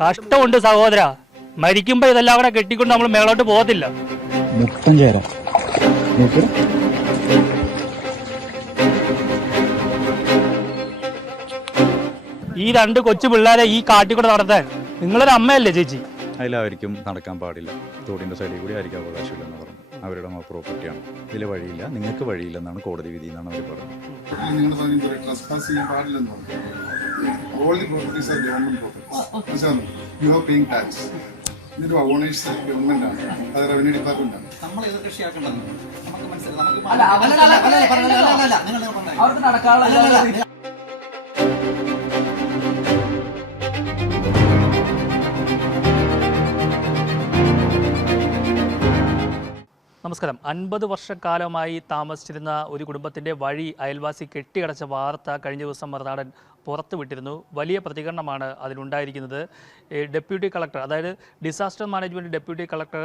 കഷ്ടമുണ്ട് സഹോദര. മരിക്കുമ്പോ ഇതെല്ലാം കൂടെ കെട്ടിക്കൊണ്ട് നമ്മൾ മേളോട്ട് പോകത്തില്ല. ഈ രണ്ട് കൊച്ചു പിള്ളേരെ ഈ കാട്ടിക്കൂടെ നടത്താൻ നിങ്ങളൊരു അമ്മയല്ലേ ചേച്ചി? അതിലായിരിക്കും നടക്കാൻ പാടില്ല, തോടിൻ്റെ സൈഡിൽ കൂടി ആയിരിക്കും അവകാശമില്ലെന്ന് പറഞ്ഞു. അവരുടെ പ്രോപ്പർട്ടിയാണ്, ഇതിൽ വഴിയില്ല, നിങ്ങൾക്ക് വഴിയില്ലെന്നാണ് കോടതി വിധി എന്നാണ് അവർ പറഞ്ഞത്. ഇതിന്റെ ഓണേഴ്സ് ഗവൺമെന്റ് ആണ്, അത് റവന്യൂ ഡിപ്പാർട്ട്മെന്റ് ആണ്. നമ്മൾ ഏത് കൃഷിയാക്കേണ്ടത് നമുക്ക് മനസ്സിലായി. നമസ്കാരം. 50 വർഷക്കാലമായി താമസിച്ചിരുന്ന ഒരു കുടുംബത്തിൻ്റെ വഴി അയൽവാസി കെട്ടിയടച്ച വാർത്ത കഴിഞ്ഞ ദിവസം മറുനാടൻ പുറത്തുവിട്ടിരുന്നു. വലിയ പ്രതികരണമാണ് അതിലുണ്ടായിരിക്കുന്നത്. ഡെപ്യൂട്ടി കളക്ടർ, അതായത് ഡിസാസ്റ്റർ മാനേജ്മെൻറ്റ് ഡെപ്യൂട്ടി കളക്ടർ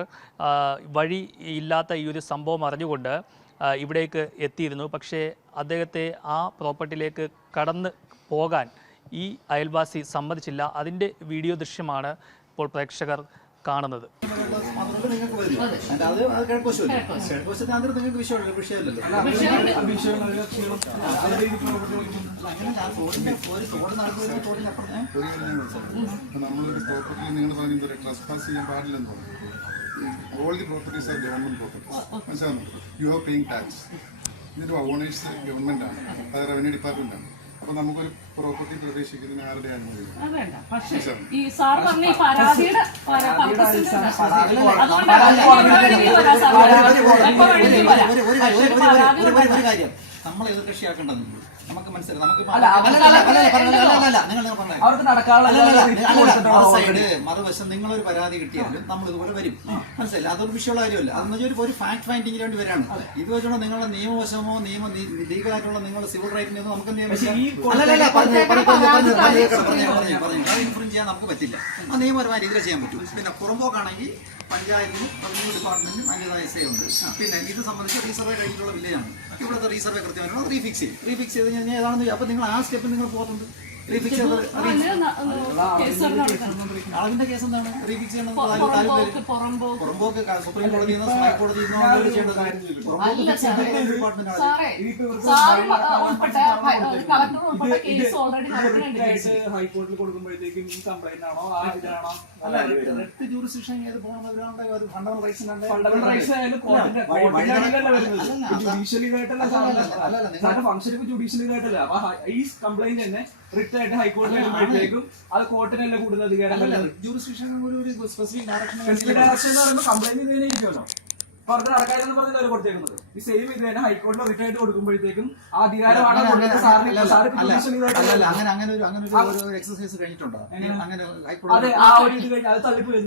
വഴി ഇല്ലാത്ത ഈ ഒരു സംഭവം അറിഞ്ഞുകൊണ്ട് ഇവിടേക്ക് എത്തിയിരുന്നു. പക്ഷേ അദ്ദേഹത്തെ ആ പ്രോപ്പർട്ടിയിലേക്ക് കടന്ന് പോകാൻ ഈ അയൽവാസി സമ്മതിച്ചില്ല. അതിൻ്റെ വീഡിയോ ദൃശ്യമാണ് ഇപ്പോൾ പ്രേക്ഷകർ കാണുന്നത്. നമ്മളൊരു പ്രോപ്പർട്ടി നിങ്ങൾ പറയുന്നത് ട്രസ്പാസ് ചെയ്യാൻ പാടില്ലെന്ന് പറഞ്ഞു. All the properties are government properties. മനസ്സിലാകുന്നു? You are paying tax. ഇതിന്റെ ഓണേഴ്സ് ഗവൺമെന്റ് ആണ്, അത് റവന്യൂ ഡിപ്പാർട്ട്മെന്റ് ആണ്. അപ്പൊ നമുക്കൊരു പ്രോപ്പർട്ടി പ്രവേശിക്കുന്നതിന് ആരുടെ അനുമതി? നമ്മൾ ഏത് കൃഷിയാക്കേണ്ടത് നമുക്ക് മനസ്സിലായി. മറുവശം നിങ്ങളൊരു പരാതി കിട്ടിയാലും നമ്മൾ ഇതുപോലെ വരും. മനസ്സിലായില്ല? അതൊരു വിഷയമുള്ള കാര്യമല്ല. അതെന്ന് ഒരു ഫാക്ട് ഫൈൻഡിങ്ങിന് വേണ്ടി വരാണ്. ഇത് വെച്ചുകൊണ്ട് നിങ്ങളുടെ നിയമവശമോ ലീഗലായിട്ടുള്ള നിങ്ങളുടെ സിവിൽ റൈറ്റിനെ നമുക്ക് ഇൻഫ്ലുവൻസ് ചെയ്യാൻ നമുക്ക് പറ്റില്ല. ആ നിയമപരമായ രീതിയിൽ ചെയ്യാൻ പറ്റും. പിന്നെ പുറമ്പോക്കാണെങ്കിൽ പഞ്ചായത്തിനും റവന്യൂ ഡിപ്പാർട്ട്മെന്റിനും അതിൻ്റെതായ സേവുണ്ട്. പിന്നെ ഇത് സംബന്ധിച്ച് റീസർവേ കഴിഞ്ഞിട്ടുള്ള വില്ലേജാണ്. ഇവിടുത്തെ റീസർവേ കൃത്യമായിട്ട് റീഫിക്സ് ചെയ്ത് കഴിഞ്ഞാൽ ഏതാണെന്ന്. അപ്പൊ നിങ്ങൾ ആ സ്റ്റെപ്പിൽ നിങ്ങൾ പോകുന്നുണ്ട്. റീഫിക്സ് അതിന്റെ കേസ് എന്താണ്? റീഫിക്സ് ചെയ്യണം. പുറമ്പോക്ക് സുപ്രീം കോടതിയിൽ നിന്നോ ഹൈക്കോടതിയിൽ നിന്നോ ചെയ്യേണ്ടത് ഹൈക്കോടതിയിൽ കൊടുക്കുമ്പോഴത്തേക്കും ഈ കംപ്ലൈന്റ് ആണോ ജൂറിസ്ഡിക്ഷൻ ഏത് പോകണമെന്നവരാണ് ഫണ്ടമെന്റൽ റൈറ്റ്സ് ഫംഗ്ഷൻ ഇപ്പൊ ജുഡീഷ്യൽ ഇതായിട്ടല്ല. അപ്പൊ ഈ കംപ്ലൈന്റ് തന്നെ റിട്ട് ആയിട്ട് ഹൈക്കോടതിയിൽ വരുമ്പോഴത്തേക്കും അത് കോർട്ടിനല്ലേ കൂടുതൽ അധികാരം. ജൂറിസ്ഡിക്ഷൻ ഒരു സ്പെസിഫിക് ഡയറക്ഷൻ ഡയറക്ഷൻ എന്ന് പറയുമ്പോൾ കംപ്ലൈന്റ് ഇത് തന്നെ ഇരിക്കുമല്ലോ. അവർക്ക് നടക്കാരെന്ന് പറഞ്ഞാൽ അവർ കൊടുത്തേക്കുന്നത് ഈ സെയിം ഇത് തന്നെ ഹൈക്കോടതിയിൽ റിട്ട് ആയിട്ട് കൊടുക്കുമ്പോഴത്തേക്കും ആ അധികാരമാണ് അങ്ങനെ ഒരു എക്സസൈസ് കഴിഞ്ഞിട്ടുണ്ടോ? അങ്ങനെ അതെ, ആ ഒരു ഇത് കഴിഞ്ഞ് അത് തള്ളിപ്പോയി.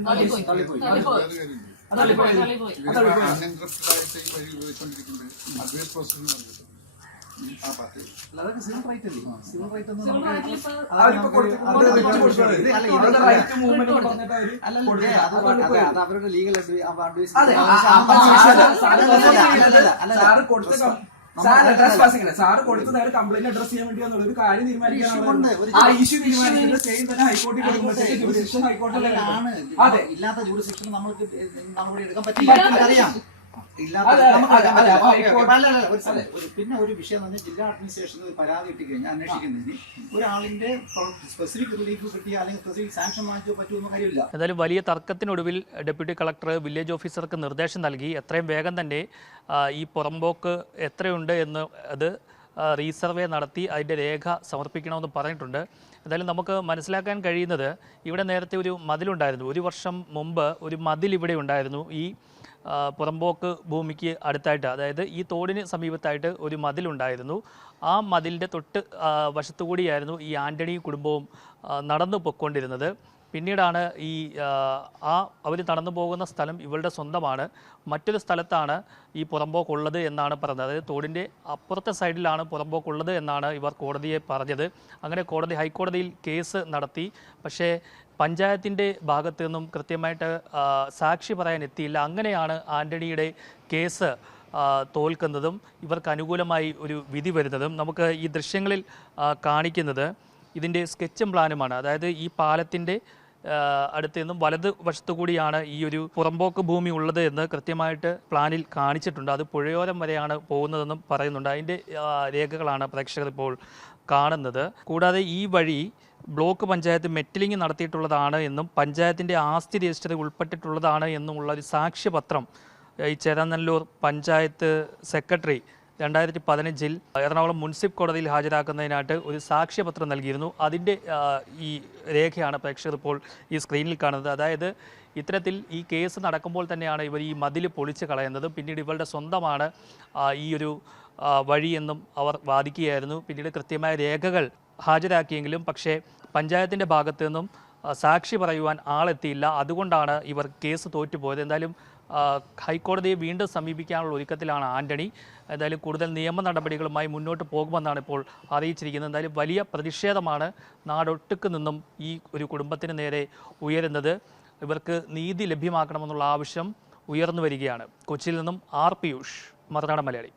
അതൊക്കെ സിവിൽ റൈറ്റ് അല്ലേ? സിവിൽ റൈറ്റ് അത് അവരുടെ ലീഗൽ അഡ്വൈസ്. സാറ് കൊടുത്തതായിട്ട് കംപ്ലൈന്റ് അഡ്രസ് ചെയ്യാൻ വേണ്ടി ഒരു കാര്യം തീരുമാനിക്കാനാണ്. ആ ഇഷ്യൂ തീരുമാനിക്കുന്നത് സെയിം തന്നെ ഹൈക്കോടതി ആണ്. ഇല്ലാത്ത ജൂറിസ്ഡിക്ഷൻ നമ്മൾക്ക് നടപടി എടുക്കാൻ പറ്റില്ല. അറിയാം. പിന്നെ ഒരു വിഷയം എന്ന് പറഞ്ഞാൽ ജില്ലാ അഡ്മിനിസ്ട്രേഷനിൽ ഒരു പരാതി കിട്ടിക്കഴിഞ്ഞാൽ അന്വേഷിക്കുന്നതിന് ഒരാളിന്റെ സ്പെസിഫിക് റിലീഫ് കിട്ടിയ അല്ലെങ്കിൽ സ്പെസിഫിക് സാങ്ഷൻ വാങ്ങിച്ചോ പറ്റുമെന്ന് കാര്യമില്ല. എന്തായാലും വലിയ തർക്കത്തിനൊടുവിൽ ഡെപ്യൂട്ടി കളക്ടർ വില്ലേജ് ഓഫീസർക്ക് നിർദ്ദേശം നൽകി എത്രയും വേഗം തന്നെ ഈ പുറമ്പോക്ക് എത്രയുണ്ട് എന്ന് അത് റീസർവേ നടത്തി അതിൻ്റെ രേഖ സമർപ്പിക്കണമെന്ന് പറഞ്ഞിട്ടുണ്ട്. എന്തായാലും നമുക്ക് മനസ്സിലാക്കാൻ കഴിയുന്നത് ഇവിടെ നേരത്തെ ഒരു മതിലുണ്ടായിരുന്നു. 1 വർഷം മുമ്പ് ഒരു മതിൽ ഇവിടെ ഉണ്ടായിരുന്നു. ഈ പുറമ്പോക്ക് ഭൂമിക്ക് അടുത്തായിട്ട്, അതായത് ഈ തോടിന് സമീപത്തായിട്ട് ഒരു മതിലുണ്ടായിരുന്നു. ആ മതിലിൻ്റെ തൊട്ട് വശത്തുകൂടിയായിരുന്നു ഈ ആൻ്റണി കുടുംബവും നടന്നു പൊയ്ക്കൊണ്ടിരുന്നത്. പിന്നീടാണ് ഈ അവർ നടന്നു പോകുന്ന സ്ഥലം ഇവരുടെ സ്വന്തമാണ്, മറ്റൊരു സ്ഥലത്താണ് ഈ പുറമ്പോക്കുള്ളത് എന്നാണ് പറഞ്ഞത്. അതായത് തോടിൻ്റെ അപ്പുറത്തെ സൈഡിലാണ് പുറമ്പോക്കുള്ളത് എന്നാണ് ഇവർ കോടതിയെ പറഞ്ഞത്. അങ്ങനെ ഹൈക്കോടതിയിൽ കേസ് നടത്തി. പക്ഷേ പഞ്ചായത്തിൻ്റെ ഭാഗത്തു നിന്നും കൃത്യമായിട്ട് സാക്ഷി പറയാൻ എത്തിയില്ല. അങ്ങനെയാണ് ആൻ്റണിയുടെ കേസ് തോൽക്കുന്നതും ഇവർക്ക് അനുകൂലമായി ഒരു വിധി വരുന്നതും. നമുക്ക് ഈ ദൃശ്യങ്ങളിൽ കാണിക്കുന്നത് ഇതിൻ്റെ സ്കെച്ചും പ്ലാനുമാണ്. അതായത് ഈ പാലത്തിൻ്റെ അടുത്ത് നിന്നും വലത് വശത്തു കൂടിയാണ് ഈ ഒരു പുറമ്പോക്ക് ഭൂമി ഉള്ളത് എന്ന് കൃത്യമായിട്ട് പ്ലാനിൽ കാണിച്ചിട്ടുണ്ട്. അത് പുഴയോരം വരെയാണ് പോകുന്നതെന്നും പറയുന്നുണ്ട്. അതിൻ്റെ രേഖകളാണ് പ്രേക്ഷകർ ഇപ്പോൾ കാണുന്നത്. കൂടാതെ ഈ വഴി ബ്ലോക്ക് പഞ്ചായത്ത് മെറ്റലിംഗ് നടത്തിയിട്ടുള്ളതാണ് എന്നും പഞ്ചായത്തിൻ്റെ ആസ്തി രജിസ്റ്ററിൽ ഉൾപ്പെട്ടിട്ടുള്ളതാണ് എന്നുമുള്ള ഒരു സാക്ഷ്യപത്രം ഈ ചേരാനല്ലൂർ പഞ്ചായത്ത് സെക്രട്ടറി 2015 എറണാകുളം മുനിസിപ്പൽ കോടതിയിൽ ഹാജരാക്കുന്നതിനായിട്ട് ഒരു സാക്ഷ്യപത്രം നൽകിയിരുന്നു. അതിൻ്റെ ഈ രേഖയാണ് പ്രേക്ഷകർ ഇപ്പോൾ ഈ സ്ക്രീനിൽ കാണുന്നത്. അതായത് ഇത്തരത്തിൽ ഈ കേസ് നടക്കുമ്പോൾ തന്നെയാണ് ഇവർ ഈ മതിൽ പൊളിച്ച് കളയുന്നത്. പിന്നീട് ഇവരുടെ സ്വന്തമാണ് ഈ ഒരു വഴിയെന്നും അവർ വാദിക്കുകയായിരുന്നു. പിന്നീട് കൃത്യമായ രേഖകൾ ഹാജരാക്കിയെങ്കിലും പക്ഷേ പഞ്ചായത്തിൻ്റെ ഭാഗത്തു നിന്നും സാക്ഷി പറയുവാൻ ആളെത്തിയില്ല. അതുകൊണ്ടാണ് ഇവർ കേസ് തോറ്റുപോയത്. എന്തായാലും ഹൈക്കോടതിയെ വീണ്ടും സമീപിക്കാനുള്ള ഒരുക്കത്തിലാണ് ആന്റണി. എന്തായാലും കൂടുതൽ നിയമ നടപടികളുമായി മുന്നോട്ട് പോകുമെന്നാണ് ഇപ്പോൾ അറിയിച്ചിരിക്കുന്നത്. എന്തായാലും വലിയ പ്രതിഷേധമാണ് നാടൊട്ടുക്ക് നിന്നും ഈ ഒരു കുടുംബത്തിന് നേരെ ഉയരുന്നത്. ഇവർക്ക് നീതി ലഭ്യമാക്കണമെന്നുള്ള ആവശ്യം ഉയർന്നു വരികയാണ്. കൊച്ചിയിൽ നിന്നും ആർ പിയൂഷ്, മറുനാടൻ മലയാളി.